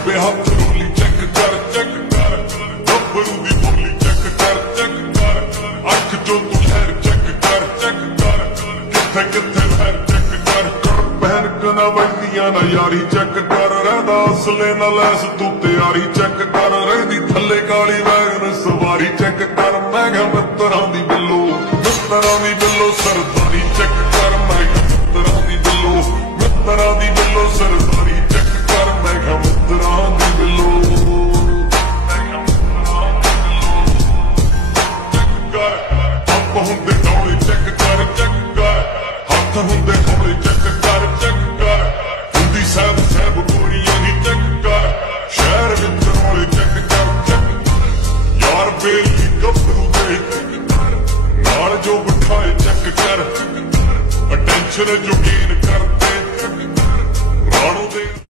ਖੱਬੇ ਹੱਥ ਰੋਲੀ ਚੈੱਕ ਕਰ ਗੱਭਰੂ ਦੀ ਬੋਲੀ ਚੈੱਕ ਕਰ ਅੱਖ ਚੋਂ ਤੂੰ ਖੈਰ ਚੈੱਕ ਕਰ ਕਿੱਥੇ ਕਿੱਥੇ ਫੈਰ ਚੈੱਕ ਕਰ ਪਹਿਨ ਕਨਾ ਵੰਡੀਆਂ ਨਾ ਯਾਰੀ ਚੈੱਕ ਕਰ ਰਹਿੰਦਾ ਅਸਲੇ ਨਾਲ ਐਸ ਤੂੰ ਤਿਆਰੀ ਚੈੱਕ ਕਰ ਰਹਿੰਦੀ ਥੱਲੇ ਕਾਲੀ ਵੈਗਨ ਸਵਾਰੀ ਚੈੱਕ ਕਰ ਮੈਂ ਕਿਹਾ ਮਿੱਤਰਾਂ ਦੀ ਬਿੱਲੋ ਸਰਦਾਰੀ ਚੈੱਕ ਕਰ ਮੈਂ ਕਿਹਾ ਮਿੱਤਰਾਂ ਦੀ ਬਿੱਲੋ